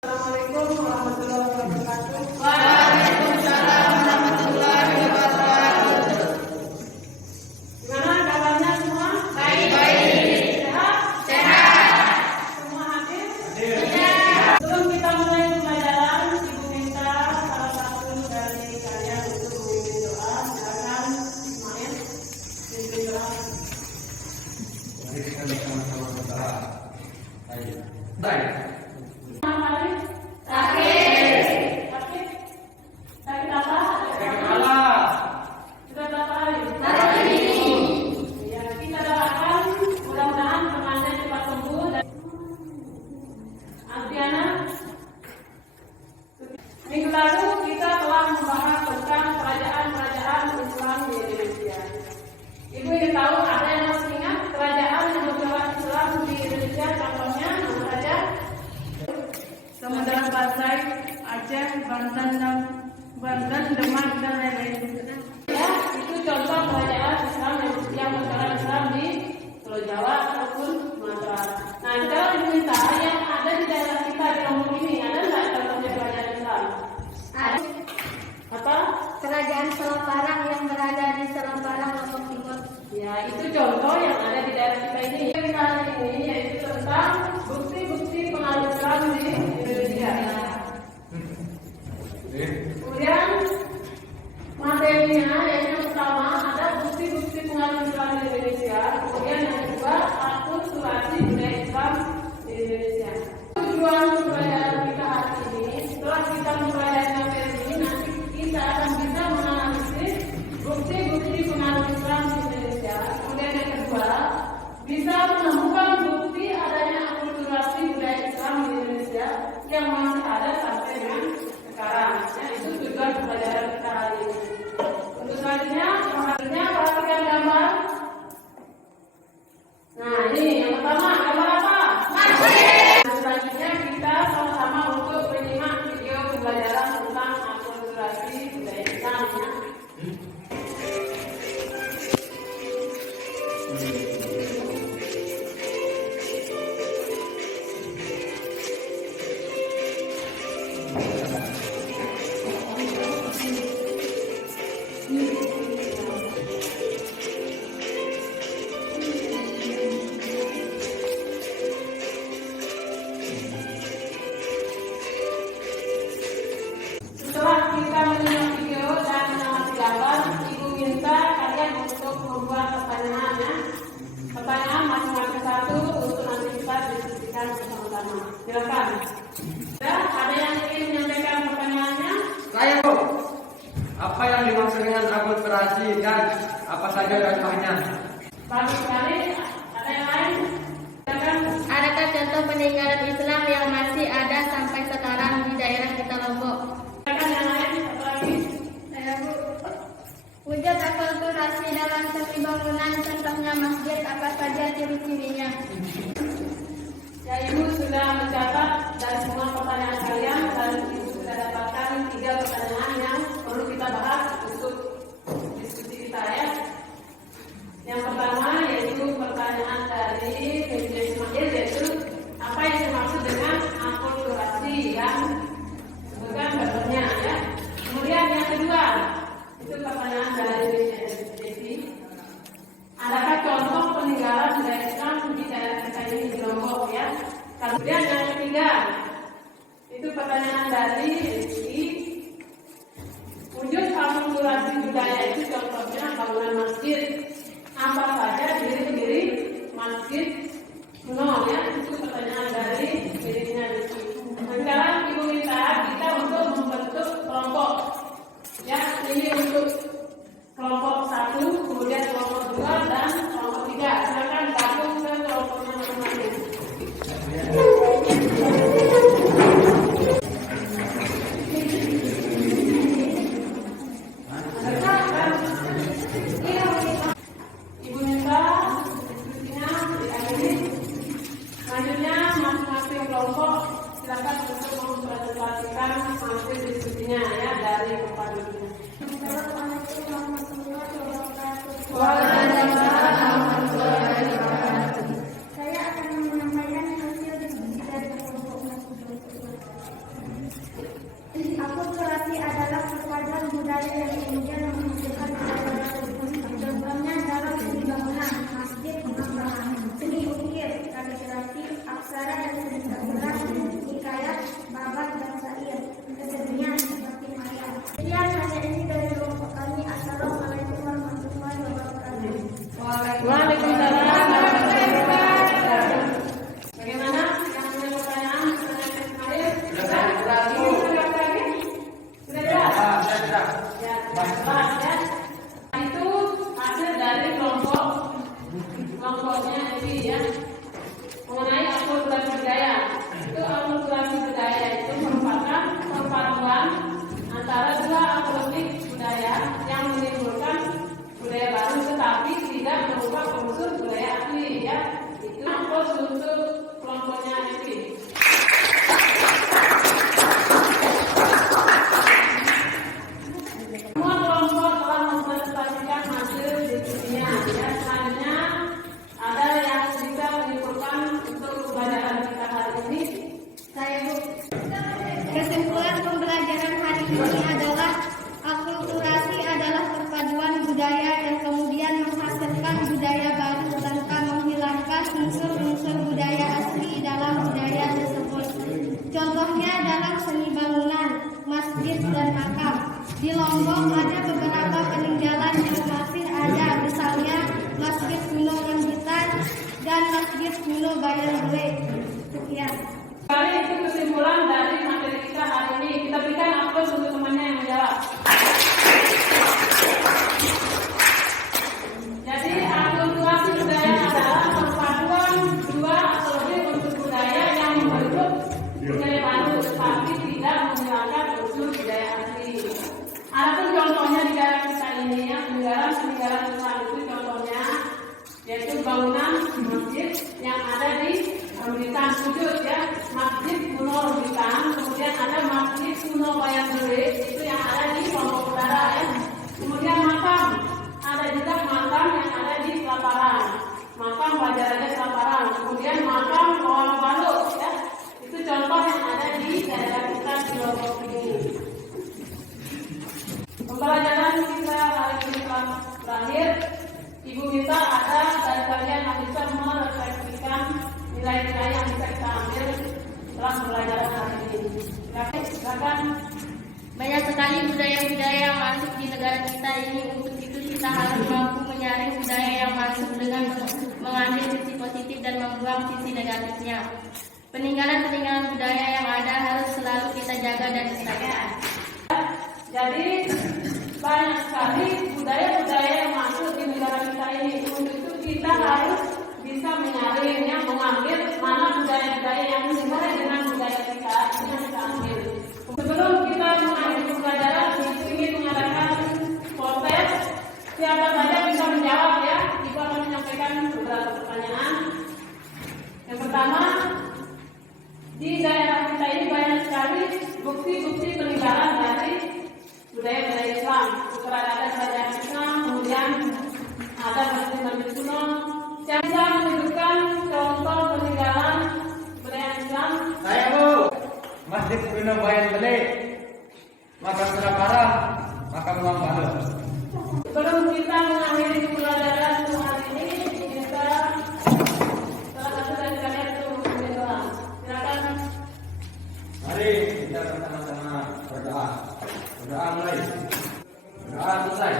Assalamualaikum warahmatullahi wabarakatuh. Waalaikumsalam warahmatullahi wabarakatuh. Gimana kabarnya semua? Baik. Sehat? Sehat. Semua hadir? Sehat. Sebelum kita mulai pembelajaran, Ibu minta salah satu dari kalian untuk memimpin doa. Silakan Ismail, memimpin doa. Mari kita bersama-sama berdoa. Baik. Sakit apa? Sudah berapa hari? Ya, kita doakan mudah-mudahan temannya cepat sembuh. Dan Adriana, minggu lalu kita telah membahas tentang kerajaan-kerajaan Islam di Indonesia. Ibu ingin tahu ada yang masih ingat kerajaan yang bergerak Islam di Indonesia? Contohnya mana saja? Samudra Pasai, Aceh, Banten, Demak, dan lain-lain. Ya, itu contoh kerajaan Islam yang bergerak Islam di Pulau Jawa ataupun Sumatera. Nah, sekarang Ibu minta yang ada di daerah kita di Lombok ini, ada nggak contohnya kerajaan Islam? Ada Apa? kerajaan Selat Parang yang berada di Selat Parang, Lombok Timur. Ya, itu contoh yang ada di daerah kita ini. Yang kita ini yaitu tentang bukti-bukti pengaruh Islam di Indonesia. Kemudian materinya yaitu pertama ada bukti-bukti pengaruh Islam di Indonesia. Kemudian yang kedua akulturasi budaya Islam di Indonesia. Tujuan pembelajaran kita hari ini, setelah kita mempelajari materi ini, nanti kita akan bisa menganalisis bukti-bukti pengaruh Islam di Indonesia. Kemudian yang kedua, bisa menemukan bukti adanya akulturasi budaya Islam di Indonesia yang masih ada sampai dengan sekarang. Ya, itu tujuan pembelajaran kita hari ini. Untuk selanjutnya perhatikan gambar. Nah, ini yang pertama, gambar apa? Masjid. Nah, selanjutnya kita sama-sama untuk menyimak video pembelajaran tentang akulturasi budaya Islam. Ya. Setelah kita menyimak video dan mengamati gambar, Ibu minta kalian untuk membuat pertanyaannya. Pertanyaan masing-masing satu untuk nanti kita diskusikan bersama-sama. Silakan. Ya, ada yang ingin menyampaikan pertanyaannya? Saya Bu, apa yang dimaksud dengan akulturasi dan apa saja contohnya? Bagus sekali. Ada yang lain? Silakan. Adakah contoh peninggalan Islam yang masih ada sampai sekarang di daerah kita Lombok? Silakan yang lain. Satu lagi. Saya Bu. Wujud akulturasi dalam seni bangunan, contohnya masjid, apa saja ciri-cirinya? Ya, Ibu sudah mencatat dari semua pertanyaan kalian dan Ibu sudah dapatkan 3 pertanyaan yang perlu kita bahas untuk diskusi kita ya. Yang pertama yaitu pertanyaan dari Media Ismail, yaitu apa yang dimaksud dengan akulturasi yang bukan contohnya ya. Kemudian yang kedua itu pertanyaan dari Devi. Adakah contoh peninggalan budaya Islam di daerah kita ini di Lombok ya? Kemudian yang ketiga itu pertanyaan dari Rizky. Wujud akulturasi budaya itu contohnya bangunan masjid. Apa saja diri-diri masjid kuno ya? Itu pertanyaan dari dirinya Rizky. Sekarang Ibu minta kita untuk membentuk kelompok. Ya, ini untuk kelompok 1, kemudian kelompok 2 dan kelompok 3. Silakan gabung ke kelompoknya masing-masing. Ibu minta diskusinya diakhiri. Selanjutnya masing-masing kelompok silakan untuk mempresentasikan hasil diskusinya ya dari kelompok ini. Waalaikumsalam warahmatullahi wabarakatuh. Saya akan menyampaikan hasil diskusi dari kelompok masing-masing. ini adalah akulturasi adalah perpaduan budaya yang kemudian menghasilkan budaya baru tanpa menghilangkan unsur-unsur budaya asli dalam budaya tersebut. Contohnya dalam seni bangunan, masjid dan makam. Di Lombok ada beberapa peninggalan yang masih ada, misalnya Masjid Kuno Rambutan dan Masjid Kuno Bayan Bule. Sekian. Kali itu kesimpulan dari materi kita hari ini. Kita berikan aplaus untuk temannya yang menjawab. Jadi akulturasi budaya adalah perpaduan dua atau lebih unsur budaya yang membentuk budaya baru, tetapi tidak menghilangkan unsur budaya asli. Adapun contohnya di daerah kita ini ya, peninggalan besar itu contohnya yaitu bangunan masjid yang ada di Rambutan Sujud ya, Masjid Kuno Rambutan, kemudian ada Masjid Kuno Bayan Bule itu yang ada di Lombok Utara ya. Kemudian makam, ada juga makam yang ada di Kelaparan, makam Raja Raja Kelaparan, kemudian makam Orang Balu ya, itu contoh yang ada di daerah kita di Lombok ini. Pembelajaran kita hari ini telah berakhir. Ibu minta ada dari kalian yang bisa merefleksikan nilai-nilai yang bisa kita ambil setelah pembelajaran hari ini. Silakan. Banyak sekali budaya-budaya yang masuk di negara kita ini. Untuk itu kita harus mampu menyaring budaya yang masuk dengan mengambil sisi positif dan membuang sisi negatifnya. Peninggalan-peninggalan budaya yang ada harus selalu kita jaga dan lestarikan. Jadi banyak sekali budaya-budaya yang masuk di negara kita ini. Untuk itu kita harus bisa menyaringnya, mengambil mana budaya-budaya yang sesuai dengan budaya kita yang kita ambil. Sebelum kita mengakhiri pembelajaran, Ibu ingin mengadakan protes. Siapa saja bisa menjawab ya. Ibu akan menyampaikan beberapa pertanyaan. Yang pertama, di daerah kita ini banyak sekali bukti-bukti peninggalan dari budaya-budaya Islam. Keberadaan kerajaan Islam, kemudian ada masjid-masjid kuno. Yang bisa menunjukkan contoh peninggalan budaya Islam. Saya Bu, Masjid Kuno Bayan Bule, makam Kelaparan, makam Orang Balu. Sebelum kita mengakhiri pembelajaran hari ini, kita salah satu dari kalian itu berdoa. Silakan. Mari kita bersama-sama berdoa. Berdoa mulai. Berdoa selesai.